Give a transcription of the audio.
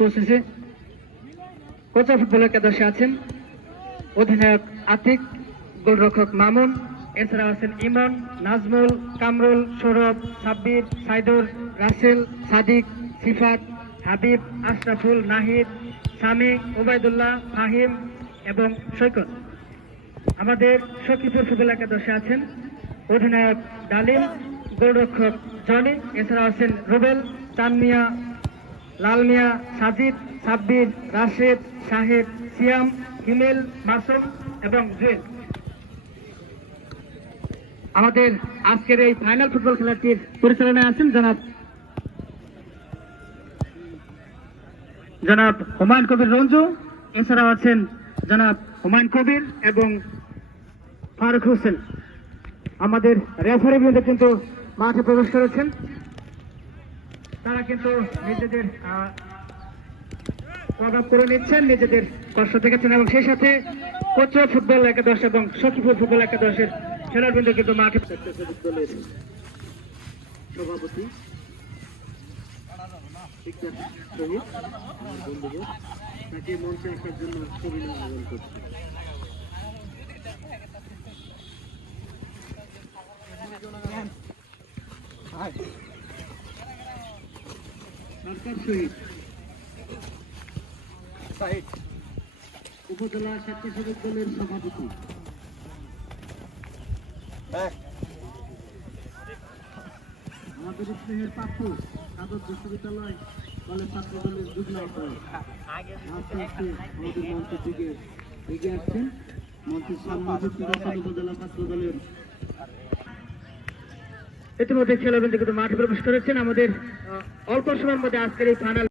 পৌঁছেছে। কোচা ফুটবল একাদশে আছেন অধিনায়ক আতিক, গোলরক্ষক মামুন, এছাড়া আছেন ইমন, নাজমুল, কামরুল, সৌরভ, সাব্বির, সাইদুর, রাসেল, সাদিক, সিফাত, হাবিব, আশরাফুল, নাহিদ, সামি, ওবায়দুল্লাহ, ফাহিম এবং সৈকত। আমাদের সখীপুর ফুটবল একাদশে আছেন অধিনায়ক ডালিম, গোলরক্ষক জনি, এছাড়া আছেন রুবেল, চানমিয়া, লালমিয়া, সাজিদ, সাব্বির, রাশেদ, শাহেদ, সিয়াম, হিমেল, মাসুম এবং জুয়েল। আমাদের আজকের এই ফাইনাল ফুটবল খেলাটির পরিচালনায় আছেন জনাব হুমায়ুন কবির রঞ্জু, এছাড়াও আছেন জনাব হুমায়ুন কবির এবং ফারুক হোসেন। আমাদের রেফারি বৃন্দ কিন্তু মাঠে প্রবেশ করেছেন। তারা কিন্তু নিজেদের প্রভাব করে নিচ্ছেন, নিজেদের কষ্ট থেকেছেন এবং সেই সাথে কোচা ফুটবল একাদশ এবং সখীপুর ফুটবল একাদশের খেলাবৃন্দ কিন্তু মাঠে সভাপতি তাকে মঞ্চে আসার জন্য অভিনন্দন করছি। সরকার শহীদ উপজেলা স্বেচ্ছাসেবক দলের সভাপতি, আমাদের স্নেহের পাত্র আদর্শ বিশ্ববিদ্যালয় কলেজ ছাত্র দলের যুগ্ম আহ্বায়ক আস্তে আস্তে আমাদের মঞ্চের দিকে এগিয়ে আসছেন। মঞ্চের সামনে উপজেলা ছাত্র দলের ইতিমধ্যে খেলাবৃন্দ কিন্তু মাঠে প্রবেশ করেছেন। আমাদের অল্প সময়ের মধ্যে আজকের এই ফাইনাল